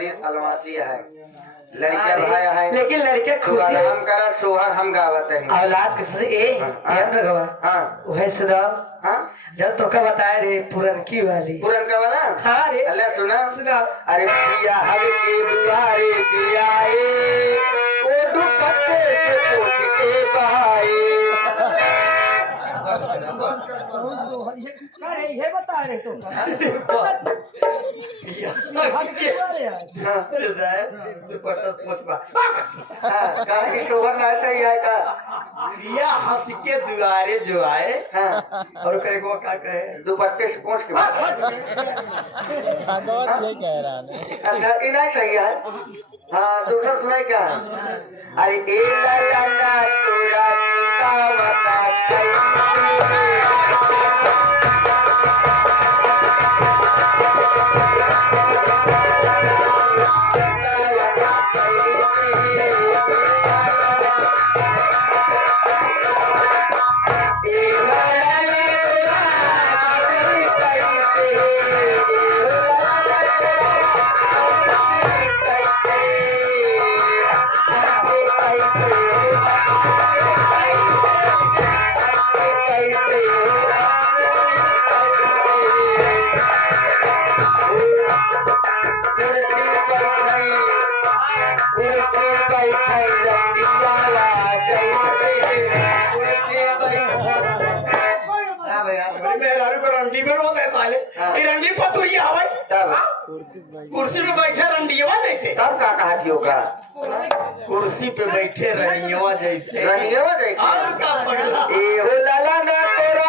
शरीर अलवासी है, लड़के भाई है, लेकिन लड़के खुशी हम करा सोहर हम गावत है औलाद खुशी ए रगवा हाँ वह सुना हाँ जब तो का बताया रे पुरनकी वाली पुरन का वाला हाँ रे अल्लाह सुना सुना अरे पिया हवे के बुआरे के आए वो दुपट्टे से पोछ के बहाए ये बता रहे तो दुपट्टा पोछ बा हाँ कहा कि शोभन ना सही है का पिया हंस के दुआरे जो आए हाँ और करे को क्या कहे दुपट्टे से पोछ के बहाए भागवत ये कह रहा है अच्छा इना सही है हाँ दूसरा सुनाई क्या अरे ए ला ला ला तोरा चितावता मेहरारू को रंडी में होता है साले ये रंडी पतुरी आवे तब कुर्सी पे बैठे रंडीवा जैसे तब का कहा होगा कुर्सी पे बैठे रनियवा जैसे रनियवा जैसे और का पगला ए हो लाला ना तोरा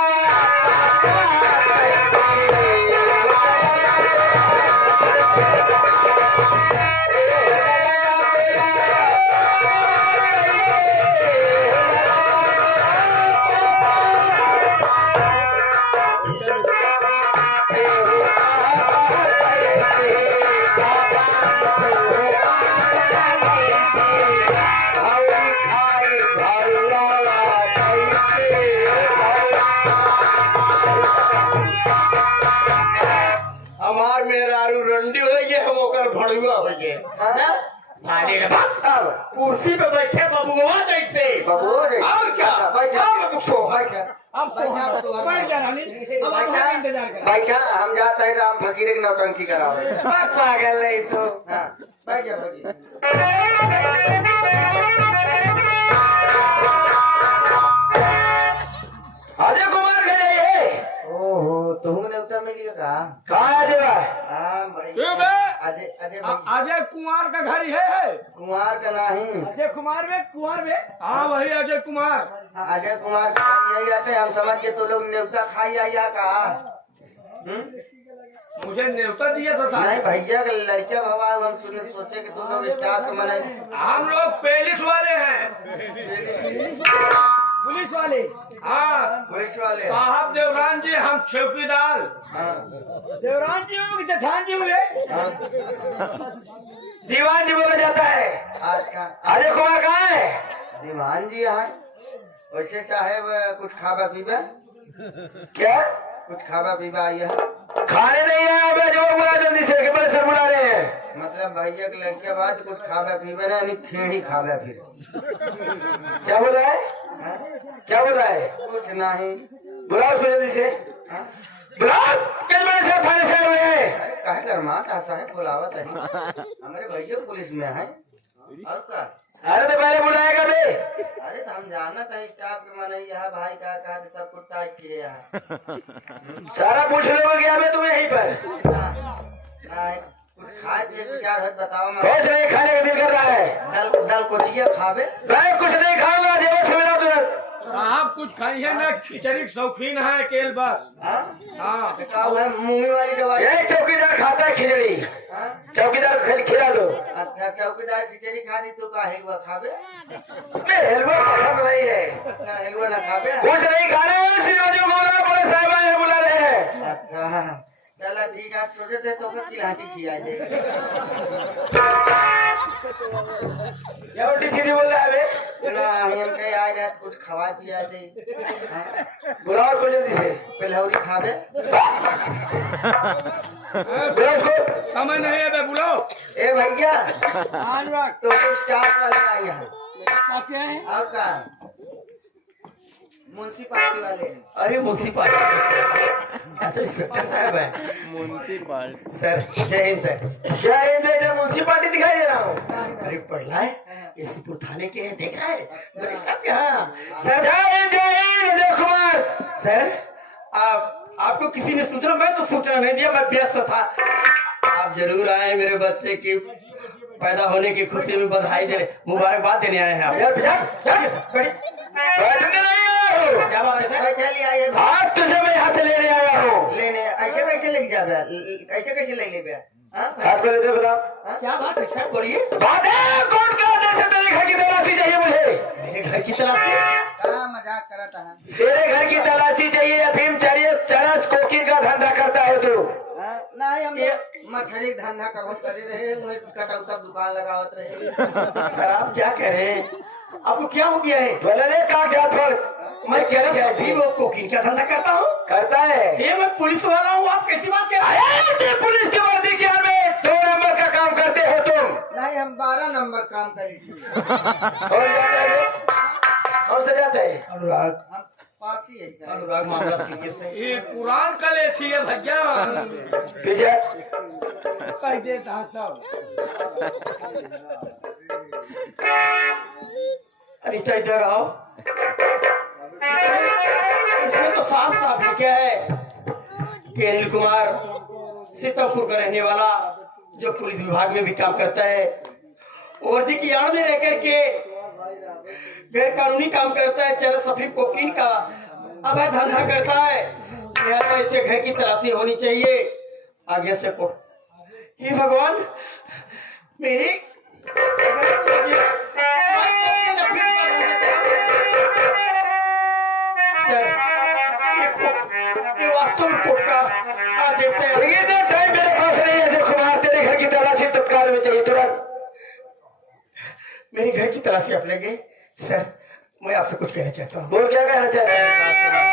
हमार मेहरारू रंडी हो गए हम ओकर भड़ुआ हो गए भाले रे बाप कुर्सी पे बैठे बबुआ जैसे बबुआ जैसे और क्या बैठ जा अब बैठ जा रानी अब आप इंतजार कर भाई क्या हम जाते हैं राम फकीर की नौटंकी करावे पागल नहीं तो हाँ बैठ जा बैठ जा अजय कुमार घर है ओहो तुमने उत्तर में लिखा कहा कहाँ अजय भाई हाँ भाई क्यों बे? अजय अजय भाई अजय कुमार का घर है कुमार का नहीं अजय कुमार में हाँ वही अजय कुमार अजय कुमार का यही आते हम समझिए तो लोग न्योता खाई आया कहा मुझे न्योता दिया था साहब। नहीं भैया का लड़का बाबा हम सुने सोचे कि तुम लोग स्टाफ के मने हम लोग पुलिस वाले हैं पुलिस वाले हाँ पुलिस वाले साहब देवरान जी हम चौकीदार हाँ देवरान जी हुए कि जेठान जी हुए दीवान जी बोला जाता है आज का अजय कुमार कहाँ है दीवान जी यहाँ वैसे साहेब कुछ खाबा पीबा क्या कुछ खाबा पीबा आई है खाने नहीं आया अबे जो बुला जल्दी से के बड़े सर बुला रहे हैं मतलब भैया के लड़के बाद कुछ खाबा पीबा ना नहीं फेड़ ही खाबा फिर क्या बोल रहा है हाँ? क्या बोल रहा है कुछ नहीं बुलाओ उसको जल्दी से हाँ? बुलाओ किस बड़े से थाने से आए हुए हैं काहे गरमात साहेब बुलावत है हमारे भैया पुलिस में है और का अरे तो पहले बुलाएगा बे अरे तो हम जानत है स्टाफ के मन यह भाई का कहा सब कुछ टाइट किए यहाँ सारा पूछ लोगे क्या बे तुम यहीं पर कुछ खाए पिए के चार हद बताओ मैं कुछ नहीं खाने का दिल कर रहा है दल दल कोचिया खावे मैं कुछ नहीं खाऊंगा देवर से मिलाओ तुरंत साहब कुछ खाइए ना खिचड़ी शौकीन है केल बस हाँ बताओ है मुंगी वाली दवाई ये चौकीदार खाता है खिचड़ी हाँ? चौकीदार को खिला दो अच्छा चौकीदार खिचड़ी खा दी तो का हलवा खावे मैं हलवा पसंद नहीं है अच्छा हलवा ना खावे कुछ नहीं खाना है जो बोला बड़े साहब आए बुला रहे हैं अच्छा चला ठीक है सोचे थे तो किलाटी खिया दे क्या उल्टी सीधी बोल रहा है बे ना हम के आ जाए कुछ खवा पिया दे बुलाओ को जल्दी से पहलौरी खावे बुलाओ उसको। समय नहीं है बे, बुलाओ। ए भैया अनुराग तो स्टाफ वाले आए यहाँ का क्या है? आपका म्यूनसिपालिटी वाले हैं। अरे म्यूनसिपालिटी तो इंस्पेक्टर साहब है। सर जय हिंद सर। जय हिंद, इधर म्यूनसिपालिटी दिखाई दे रहा हूँ। अरे पढ़ला है ये सिपुर थाने के है, देख रहा है मेरे साहब यहाँ। सर जय हिंद अजय कुमार। सर आपको किसी ने सूचना, मैं तो सूचना नहीं दिया, मैं व्यस्त था। आप जरूर आए मेरे बच्चे की पैदा होने की खुशी में बधाई देने, मुबारकबाद देने आए हैं आप। बैठने नहीं आया हो। क्या बात है सर? पैसा ले आए आज तुझे मैं यहाँ से लेने आया हूँ। लेने ऐसे कैसे लेके जा बे? ऐसे कैसे ले ले बे? हाँ? हाथ में लेते बता। क्या बात है सर, बोलिए। बात है कोर्ट का आदेश है, तेरे घर की तलाशी चाहिए मुझे। मेरे घर की तलाशी? क्या मजाक करता है? तेरे घर की तलाशी चाहिए। अफीम चरस कोकीन का धंधा करता है तू। नहीं हम मछली धंधा करवत करे रहे, कटौता दुकान लगावत रहे। सर आप क्या कह रहे हैं? आपको क्या हो गया है? बोले रे का क्या फल मैं चरस भी वो कोकीन का धंधा करता हूँ। करता है। ये मैं पुलिस वाला हूँ, आप कैसी बात कर रहे हैं? अरे पुलिस की वर्दी क्या में 2 नंबर का काम करते हो तुम। नहीं हम 12 नंबर काम करी थी। कौन जाता है रे? कौन से जाता है? अनुराग हम पासी है सर। अनुराग मामला सीरियस है। ये पुरान कलेसी है भैया। पीछे कह देता सब। अनिता इधर आओ। इसमें तो साफ साफ लिखा है कि अनिल कुमार सीतापुर का रहने वाला, जो पुलिस विभाग में भी काम करता है, वर्दी की आड़ में रहकर के गैर कानूनी काम करता है, चरस अफीम कोकीन का अवैध धंधा करता है। लिहाजा इसे घर की तलाशी होनी चाहिए। आगे से हे भगवान, मेरी सर ये वास्तव में कोर्ट का आदेश है। इतने टाइम मेरे पास नहीं है अजय कुमार। तेरे घर की तलाशी तत्काल में चाहिए, तुरंत। मेरी घर की तलाशी आप लेंगे? सर मैं आपसे कुछ कहना चाहता हूँ। बोल क्या कहना चाहता है?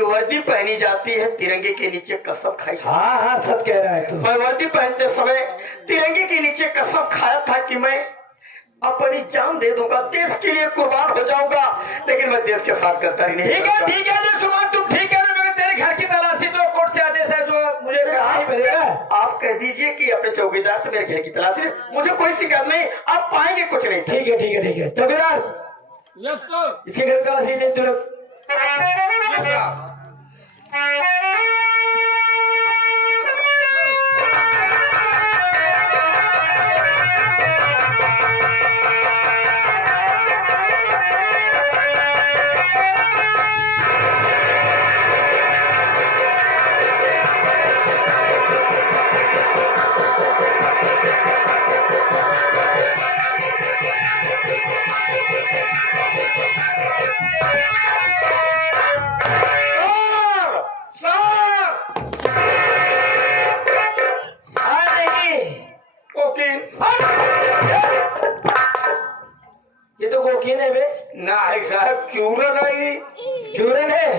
वर्दी पहनी जाती है, तिरंगे के नीचे कसम खाई। हाँ हाँ सच कह रहा है तू। मैं वर्दी पहनते समय तिरंगे के नीचे कसम खाया था कि मैं अपनी जान दे दूंगा, देश के लिए कुर्बान हो जाऊंगा, लेकिन मैं देश के साथ गद्दारी नहीं ठीक है अजय कुमार, तुम ठीक है। मगर तेरे घर की तलाशी तो कोर्ट से आदेश है, जो मुझे कहा ही मिलेगा। आप कह दीजिए कि अपने चौकीदार से मेरे घर की तलाशी ले। मुझे कोई शिकायत नहीं, आप पाएंगे कुछ नहीं। ठीक है ठीक है ठीक है। चौकीदार यस सर। इसके घर की तलाशी दे तुरंत। Yes sir. ये तो कोकीन है बे। ना साहब, चूरन है। चूरन है।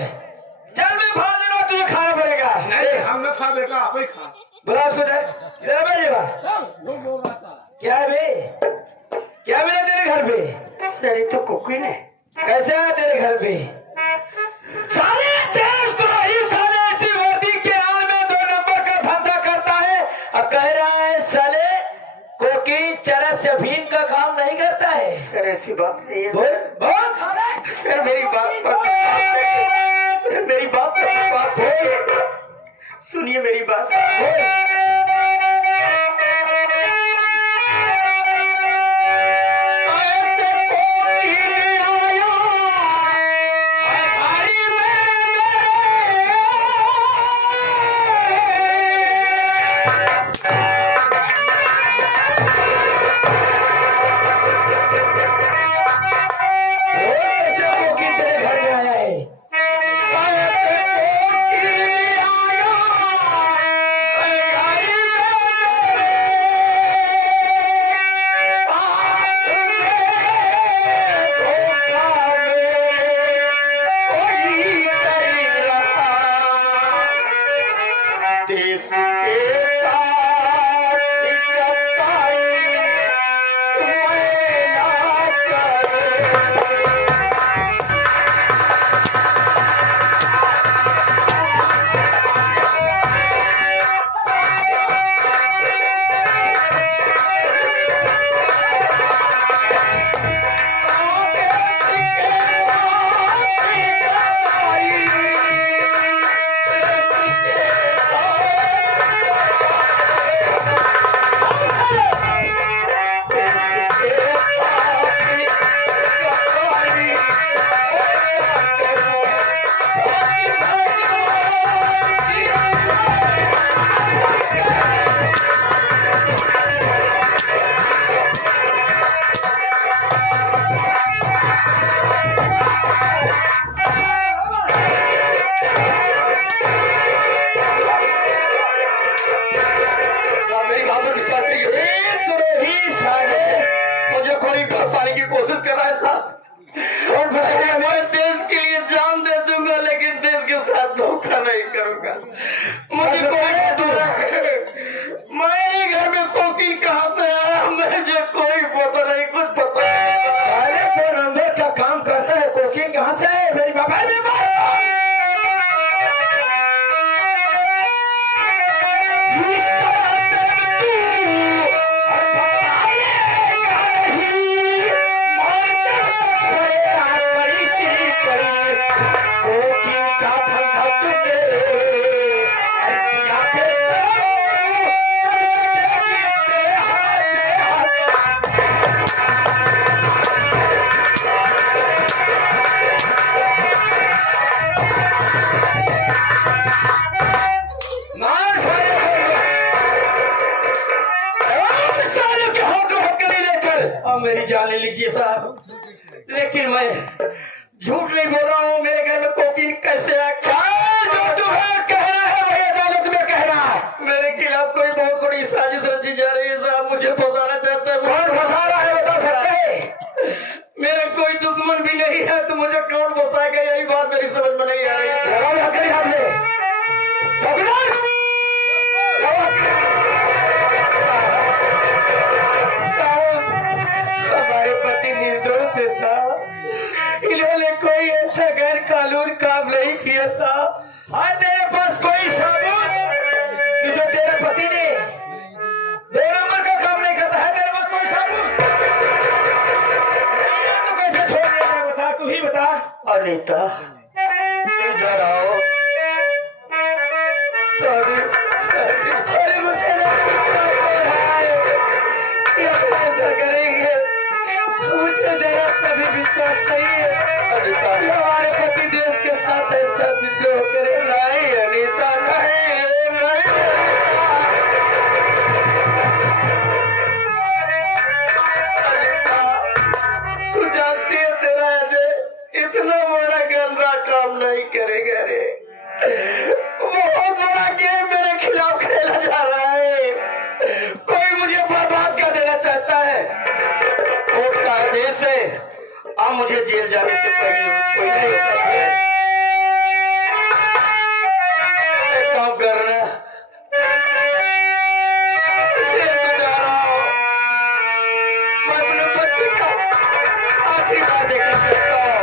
चल मैं फाड़ दे रहा, तुझे खाना पड़ेगा। नहीं हम लोग खा बेटा, आप ही खा। बुला उसको इधर इधर बैठेगा। वो बोल रहा था। क्या है बे? क्या मिला तेरे घर पे? सर ये तो कोकीन है। कैसे आया तेरे घर पे? सारे देशद्रोही साले इसी वर्दी के आड़ में 2 नंबर का धंधा करता है और कह रहा है साले कोकीन चरस से अफीम का काम नहीं करता है। सर ऐसी बात नहीं है। बोल बोल साले। सर मेरी बात पर विश्वास करिए। सर मेरी बात पर विश्वास करिए। सुनिए मेरी बात। मेरी जान ले लीजिए साहब, लेकिन मैं झूठ नहीं बोल रहा हूँ। मेरे घर में कोकीन कैसे जो तुम्हें कहना है वही अदालत में कहना है। मेरे खिलाफ कोई बहुत बड़ी साजिश रची जा रही है साहब, मुझे फंसाना चाहते हैं। कौन फंसा रहा है बता सकते हैं? मेरा कोई दुश्मन भी नहीं है, तो मुझे कौन फंसाएगा, यही बात मेरी समझ में नहीं आ रही है। हमारे पति निर्दोष है साहब, इन्होंने कोई ऐसा गैर कानून काम नहीं किया साहब। हाँ, तेरे पास कोई सबूत कि जो तेरे पति ने 2 नंबर का काम नहीं करता है? तेरे पास कोई सबूत नहीं है तो कैसे छोड़ देगा? बता, तू ही बता। अनीता इधर आओ। सॉरी, अरे मुझे ऐसा करेंगे, मुझे जरा सा भी विश्वास नहीं है अनीता, हमारे पति देश के साथ ऐसा विद्रोह करे। नहीं अनीता, नहीं अनीता, तू जानती है तेरा अजय इतना बड़ा गंदा काम नहीं करेगा रे। बहुत बड़ा गेम मेरे खिलाफ खेला जा रहा है, कोई मुझे बर्बाद कर देना चाहता है। कोर्ट का आदेश है, अब मुझे जेल जाने से पहले एक काम कर रहा है, जा रहा हूं, मैं अपने बच्चे का आखिरी बार देखना चाहता हूं।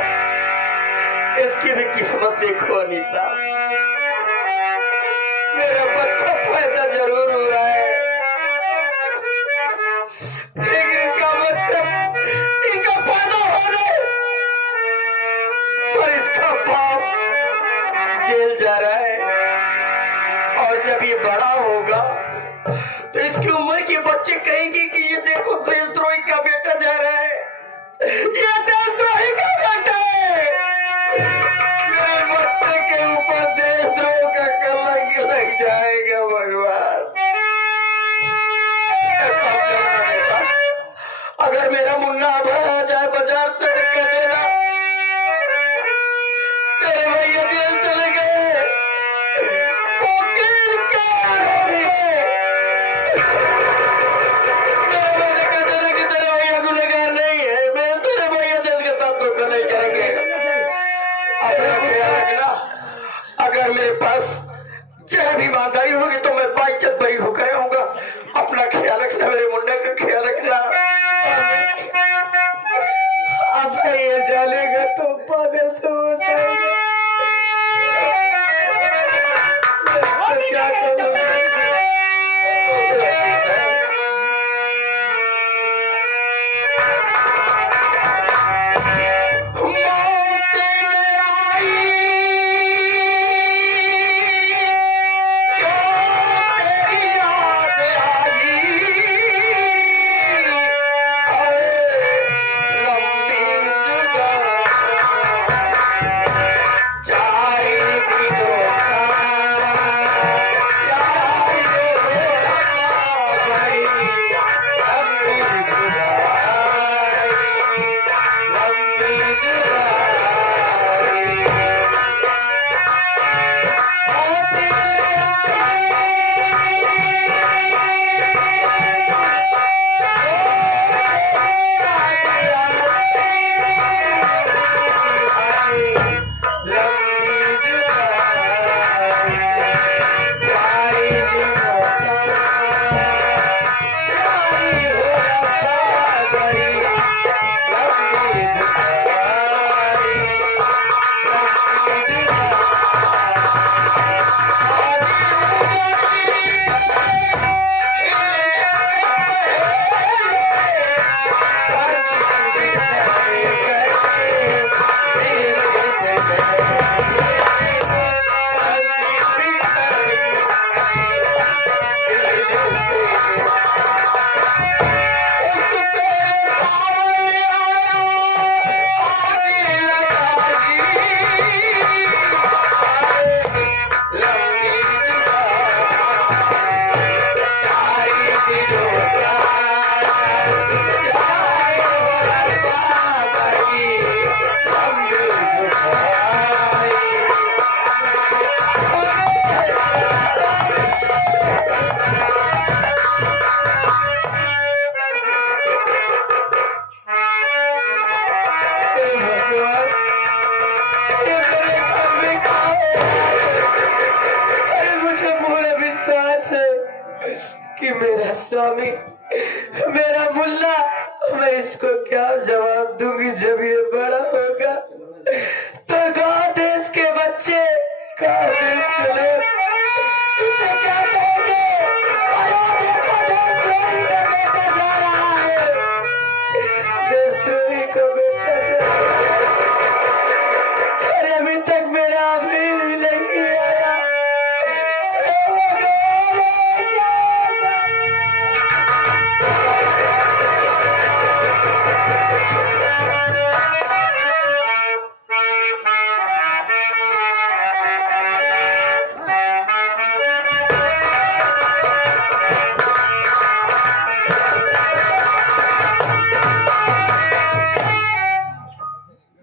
इसकी भी किस्मत देखो अनीता, मेरा बच्चा पैदा जरूर हुआ है, लेकिन कि मेरा स्वामी, मेरा मुल्ला, मैं इसको क्या जवाब दूंगी जब ये बड़ा होगा? तो कहा देश के बच्चे, कहा देश के लोग इसे क्या कहेंगे? अरे देखो देशद्रोही का बेटा जा रहा है, देशद्रोही का बेटा जा रहा है। अरे अभी तक मेरा अमीर भी नहीं आया। हे भगवान, क्या होगा?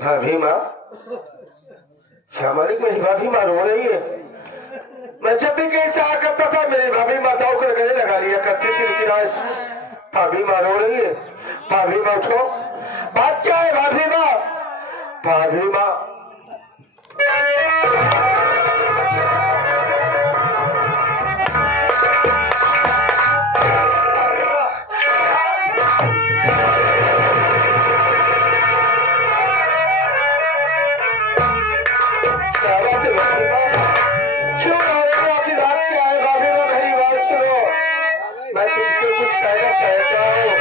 भाभी माँ, क्या मालिक, मेरी भाभी माँ रो रही है। मैं जब भी कहीं से आ करता था मेरी भाभी माताओं को गले लगा लिया करती थी, लेकिन आज भाभी माँ रो रही है। भाभी माँ उठो, बात क्या है भाभी माँ? भाभी माँ, क्या बात है भाभी माँ? क्यों रो रही हो? आखिर बात क्या है भाभी माँ? मेरी बात सुनो, मैं तुमसे कुछ कहना चाहता हूँ।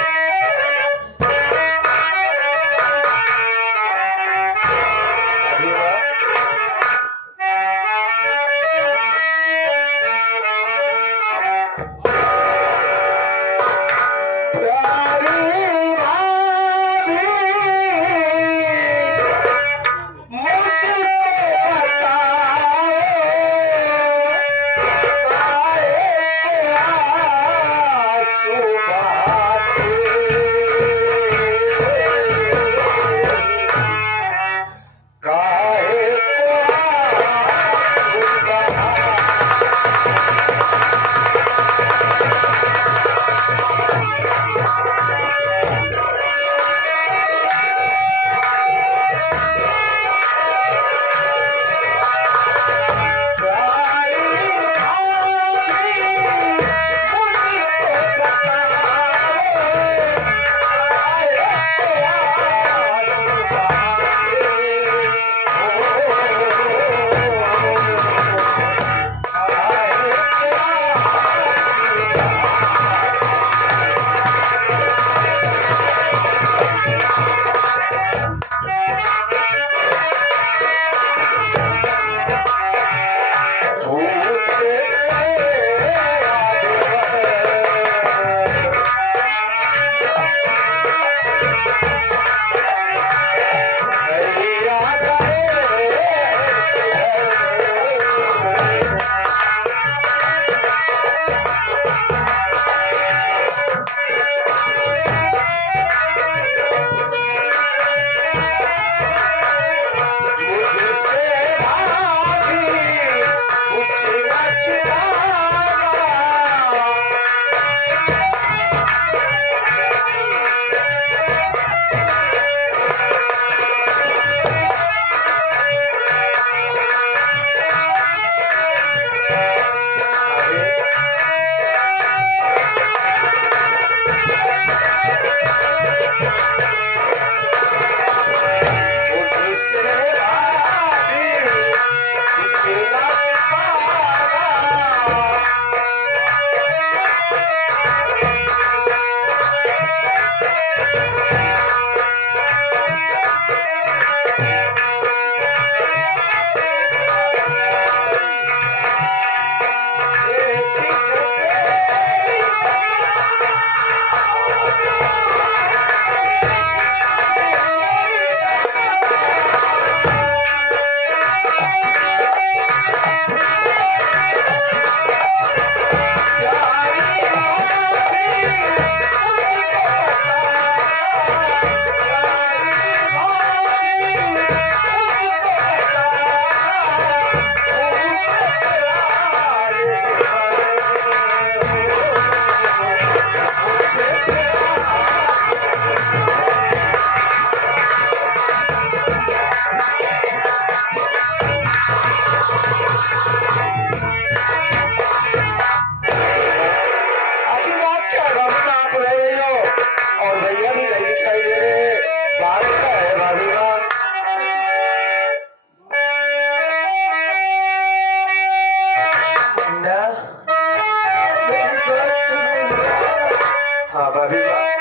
हाँ भाभी माँ।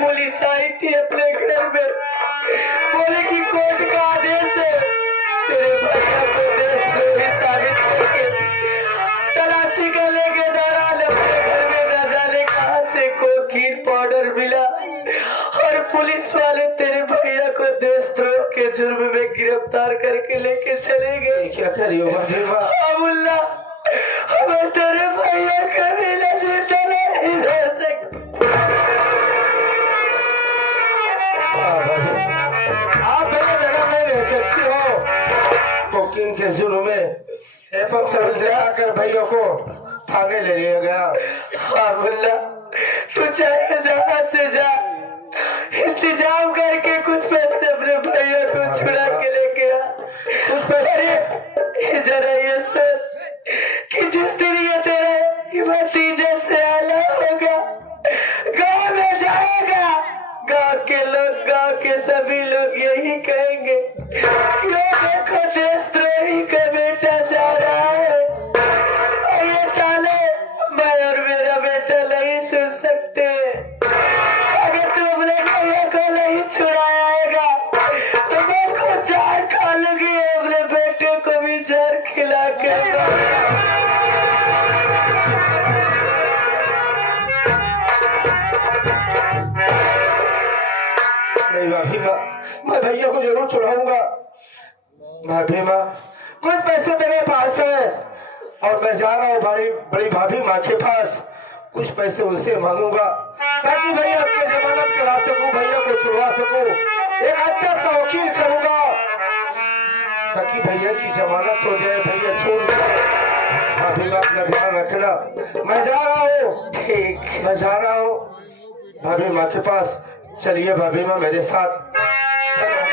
पुलिस आई थी अपने घर में, बोले कि कोर्ट का आदेश है तेरे भैया को देशद्रोही साबित करके तलाशी का लेके दौरान अपने घर में न जाने कहां से कोकीन पाउडर मिला और पुलिस वाले तेरे भैया को देशद्रोह के जुर्म में गिरफ्तार करके लेके चले गए। क्या करियो अबुल्ला, हमें तेरे भैया का मिला जीता नहीं रह सकते। आप मेरे जगह में रह सकती हो। कोकीन के जुर्म में एपम सर्विस कर भैया को थाने ले लिया गया। अबुल्ला, तू चाहे जहां से जा, इंतजाम करके कुछ पैसे अपने भैया को छुड़ा के लेके आ। कुछ पैसे जरा ये सोच कि जिस दिन ये तेरे भतीजे से अलग होगा, गांव में जाएगा, गांव के लोग, गांव के सभी लोग यही कहेंगे ये देखो देशद्रोही का बेटा जा रहा है। और ये ताले मैं और मेरा बेटा नहीं सुन सकते। अगर तू अपने भैया को नहीं छुड़ाएगा तो मैं खुद जहर खा लूंगी, अपने बेटे को भी जहर खिला के। नहीं भाभी माँ, मैं भैया को जरूर छुड़ाऊंगा। भाभी माँ, कुछ पैसे मेरे पास है और मैं जा रहा हूँ बड़ी भाभी माँ के पास। कुछ पैसे उनसे मांगूंगा ताकि भैया की जमानत करा सकूं, भैया को छुड़वा सकूं। एक अच्छा सा वकील करूंगा ताकि भैया की जमानत हो जाए, भैया छोड़ जाए। भाभी माँ, अपना ध्यान रखना। मैं जा रहा हूँ। ठीक, मैं जा रहा हूँ भाभी माँ के पास। चलिए भाभी माँ मेरे साथ। चलो।